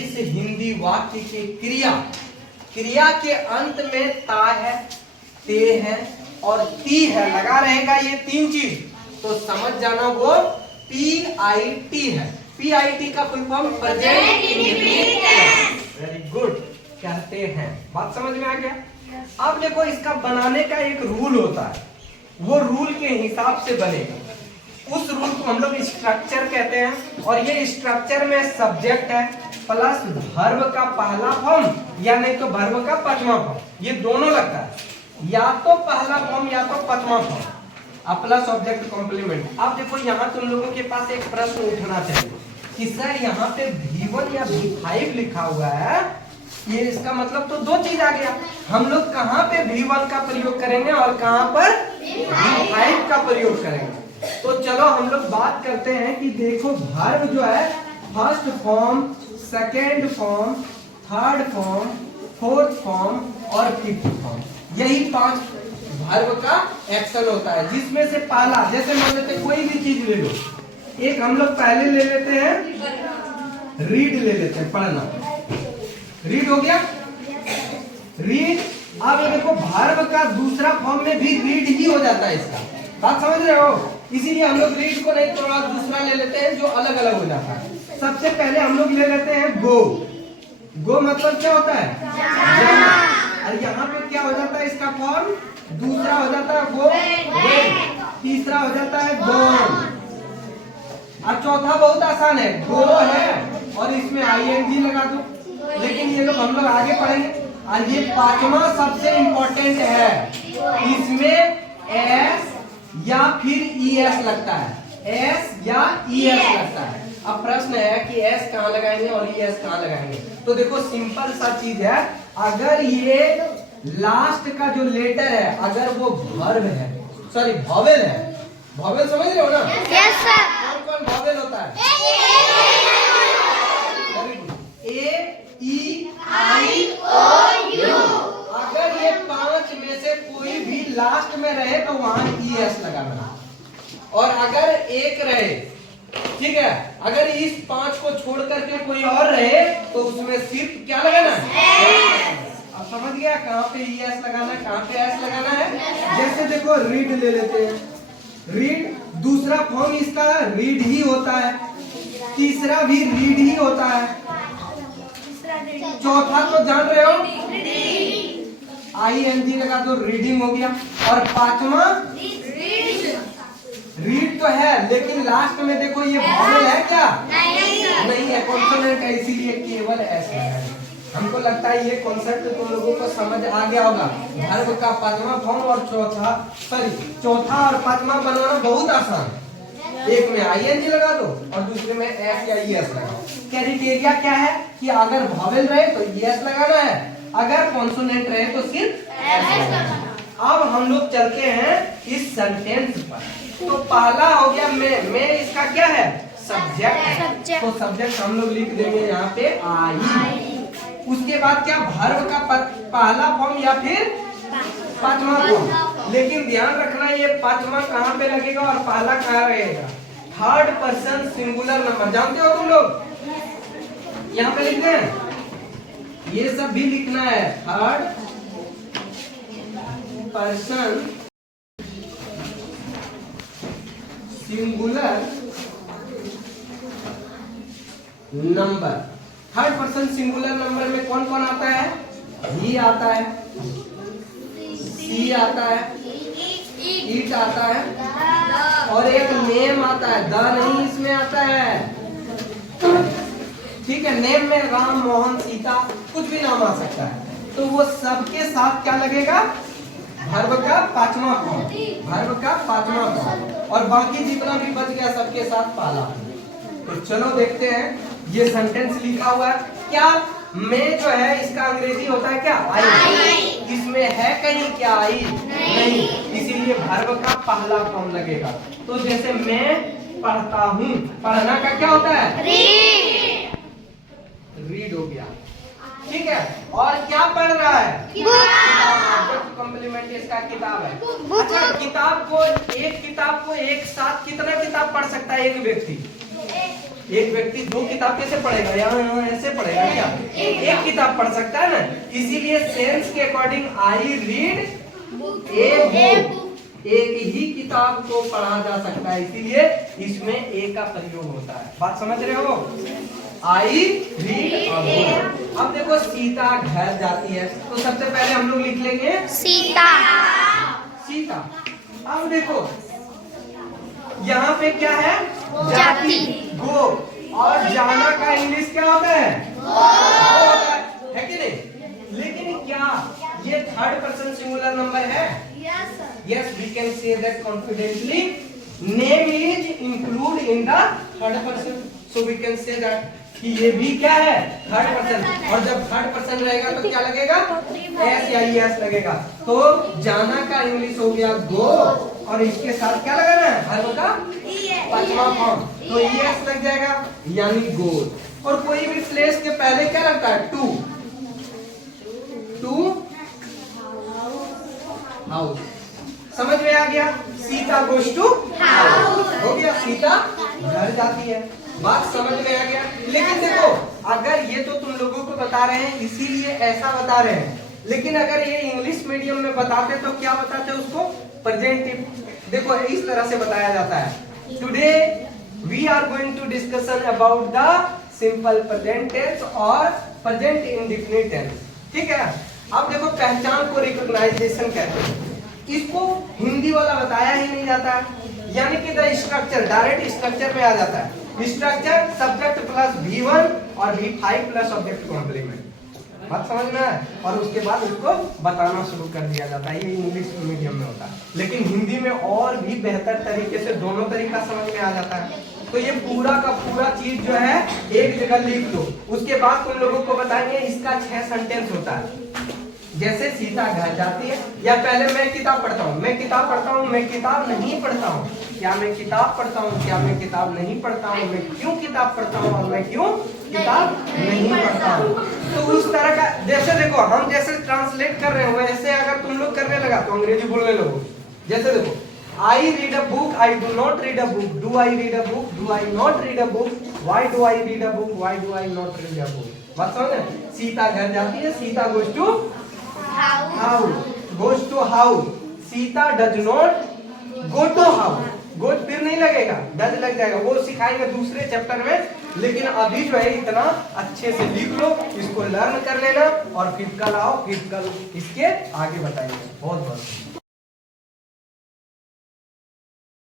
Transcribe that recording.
इस हिंदी वाक्य के क्रिया के अंत में ता है, ते है और ती है लगा रहेगा, ये तीन चीज तो समझ जाना वो PIT है। PIT का full form present indefinite tense. Very good कहते हैं। बात समझ में आ गया। अब देखो इसका बनाने का एक रूल होता है, वो रूल के हिसाब से बनेगा। उस रूल को हम लोग स्ट्रक्चर कहते हैं और ये स्ट्रक्चर में सब्जेक्ट है प्लस वर्ब का पहला फॉर्म या नहीं तो वर्ब का पांचवा फॉर्म, ये दोनों लगता है, या तो पहला फॉर्म या तो पांचवा फॉर्म प्लस ऑब्जेक्ट कॉम्प्लीमेंट। अब देखो यहाँ तुम लोगों के पास एक प्रश्न उठना चाहिए कि सर यहाँ पे V1 या V5 लिखा हुआ है, ये इसका मतलब तो दो चीज आ गया। हम लोग कहाँ पे V1 का प्रयोग करेंगे और कहाँ पर V5 का प्रयोग करेंगे। तो चलो हम लोग बात करते हैं कि देखो वर्ब जो है first form, second form, third form, fourth form और फिफ्थ फॉर्म, यही 5 वर्ब का एक्शन होता है, जिसमें से पहला जैसे मान लेते कोई भी चीज ले लो, एक हम लोग पहले ले लेते हैं रीड, ले लेते हैं पढ़ना, रीड हो गया रीड। अब देखो वर्ब का दूसरा फॉर्म में भी रीड ही हो जाता है, इसका बात समझ रहे हो, इसीलिए हम लोग रीड को नहीं थोड़ा दूसरा ले लेते हैं जो अलग अलग हो जाता है। सबसे पहले हम लोग ले लेते हैं गो। गो मतलब क्या होता है जाना, और यहाँ पे क्या हो जाता है इसका फॉर्म दूसरा हो जाता है गो, तीसरा हो जाता है गॉन, और चौथा बहुत आसान है गो है और इसमें ING लगा दो, लेकिन ये लोग हम लोग आगे पढ़ेंगे। और ये पांचवा सबसे इंपॉर्टेंट है, इसमें S या फिर ES लगता है, S या ES लगता है। अब प्रश्न है कि S कहाँ लगाएंगे और ES कहाँ लगाएंगे। तो देखो सिंपल सा चीज है, अगर ये लास्ट का जो लेटर है अगर वो वर्ब है, सॉरी वॉवेल है, वॉवेल समझ रहे हो ना? Yes sir. कौन कौन वॉवेल होता है? A E I O U। अगर ये 5 में से कोई भी लास्ट में रहे तो वहां ES लगाना, और अगर एक रहे, ठीक है, अगर इस 5 को छोड़ करके कोई और रहे तो उसमें सिर्फ क्या लगाना है? अब समझ गया कहाँ पे ES लगाना है, कहाँ पे S लगाना है। जैसे देखो रीड ले लेते हैं, रीड दूसरा फॉर्म इसका रीड ही होता है, तीसरा भी रीड ही होता है, चौथा तो जान रहे हो ING लगा दो, रीडिंग हो गया, और पांचवा रीड तो है लेकिन लास्ट में देखो ये वॉवेल है क्या? नहीं है, कॉन्सोनेंट है, इसीलिए केवल S है। हमको लगता है ये कॉन्सेप्ट तुम लोगों को समझ आ गया होगा। वर्ब का पांचवा फॉर्म और चौथा और पांचवा बनाना बहुत आसान है, एक में ING लगा दो और दूसरे में S या ES लगा दो। क्राइटेरिया क्या है कि अगर वॉवेल रहे तो ES लगाना है, अगर कॉन्सोनेंट रहे तो सिर्फ S लगाना है। अब हम लोग चलते हैं इस सेंटेंस पर। तो पहला हो गया मैं इसका क्या है? सब्जेक्ट है, तो सब्जेक्ट हम लोग लिख देंगे यहाँ पे आई। उसके बाद क्या वर्ब का पहला फॉर्म या फिर पांचवा फॉर्म, लेकिन ध्यान रखना ये पांचवा कहाँ पे लगेगा और पहला कहाँ रहेगा? थर्ड पर्सन सिंगुलर नंबर, जानते हो तुम लोग? यहाँ पे लिखते हैं, ये सब भी लिखना है, third person singular number. Third person singular number में कौन कौन आता है? ही आता है, सी आता है, इट आता है, और एक नेम आता है, द नहीं इसमें आता है, ठीक है। नेम में राम, मोहन, सीता, कुछ भी नाम आ सकता है। तो वो सबके साथ क्या लगेगा? वर्ब का पांचवा फॉर्म, वर्ब का पांचवा फॉर्म, और बाकी जितना भी बच गया सबके साथ पहला। तो चलो देखते हैं, ये सेंटेंस लिखा हुआ है क्या? मैं जो है इसका अंग्रेजी होता है क्या? आई। इसमें है कहीं क्या आई? नहीं, इसीलिए वर्ब का पहला फॉर्म लगेगा। तो जैसे मैं पढ़ता हूँ, पढ़ना का क्या होता है? रीड हो गया, ठीक है। और क्या पढ़ रहा है? कॉम्प्लीमेंट इसका किताब है। अच्छा, किताब को एक साथ कितना किताब पढ़ सकता है एक व्यक्ति? एक व्यक्ति 2 किताब कैसे पढ़ेगा? यहाँ ऐसे पढ़ेगा क्या? एक किताब पढ़ सकता है ना, इसीलिए सेंस के according I read a book, एक ही किताब को पढ़ा जा सकता है, इसीलिए इसमें ए का प्रयोग होता है। बात समझ रहे हो? I read a book. अब देखो सीता घर जाती है, तो सबसे पहले हम लोग लिख लेंगे सीता। सीता। अब देखो यहाँ पे क्या है? जाती। गो, और जाना का इंग्लिश क्या होता है? है कि नहीं? लेकिन क्या ये थर्ड पर्सन सिंगुलर नंबर है? Yes, we can say that confidently. Name is include in the third person, so we can say that कि ये भी क्या है? Third person. और जब थर्ड पर्सन रहेगा तो क्या लगेगा? एस या एस लगेगा। तो जाना का इंग्लिश हो गया गो, और इसके साथ क्या लगाना है? वर्ब का पांचवा फॉर्म, तो एस लग जाएगा, यानी गोल। और कोई भी प्लेस के पहले क्या लगता है? To, to house. समझ में आ गया? सीता गोes to हाउस हो गया, सीता घर जाती है। बात समझ में आ गया? लेकिन देखो, अगर ये तो तुम लोगों को बता रहे हैं इसीलिए ऐसा बता रहे हैं, लेकिन अगर ये इंग्लिश मीडियम में बताते तो क्या बताते? उसको प्रेजेंटिव। देखो इस तरह से बताया जाता है। Today we are going to discussion about the simple present tense और प्रेजेंट इंडेफिनिट टेंस। ठीक है? अब देखो, पहचान को रिकॉग्नाइजेशन कहते हैं। इसको हिंदी वाला बताया ही नहीं जाता है, यानी कि द स्ट्रक्चर, डायरेक्ट स्ट्रक्चर में आ जाता है। स्ट्रक्चर सब्जेक्ट प्लस V1 और V5 प्लस ऑब्जेक्ट कॉम्प्लीमेंट। बात समझ में है? और उसके बाद उसको बताना शुरू कर दिया जाता है। ये इंग्लिश मीडियम में होता है, लेकिन हिंदी में और भी बेहतर तरीके से दोनों तरीका समझ में आ जाता है। तो ये पूरा का पूरा चीज जो है एक जगह लिख लो, उसके बाद तुम लोगों को बताएंगे इसका 6 सेंटेंस होता है। जैसे सीता घर जाती है, या पहले मैं किताब पढ़ता हूँ, मैं किताब पढ़ता हूँ, मैं किताब नहीं पढ़ता हूँ, क्या मैं किताब पढ़ता हूँ, क्या मैं किताब नहीं पढ़ता हूँ, मैं क्यों किताब पढ़ता हूँ और मैं क्यों किताब नहीं पढ़ता हूँ। तो उस तरह का, जैसे देखो हम जैसे ट्रांसलेट कर रहे हो वैसे अगर तुम लोग करने लगा तो अंग्रेजी बोलने लगो। जैसे देखो, I read a book, I do not read a book, do I read a book, do I not read a book, why do I read a book, why do I not read a book. बात समझ में? सीता घर जाती है, Sita गोes to house, goes to house। Sita does not go to house, go फिर नहीं लगेगा, does लग जाएगा, वो सिखाएंगे दूसरे चैप्टर में। लेकिन अभी जो है इतना अच्छे से लिख लो, इसको लर्न कर लेना, और फिर कल आओ, फिर कल इसके आगे बताएंगे। बहुत बहुत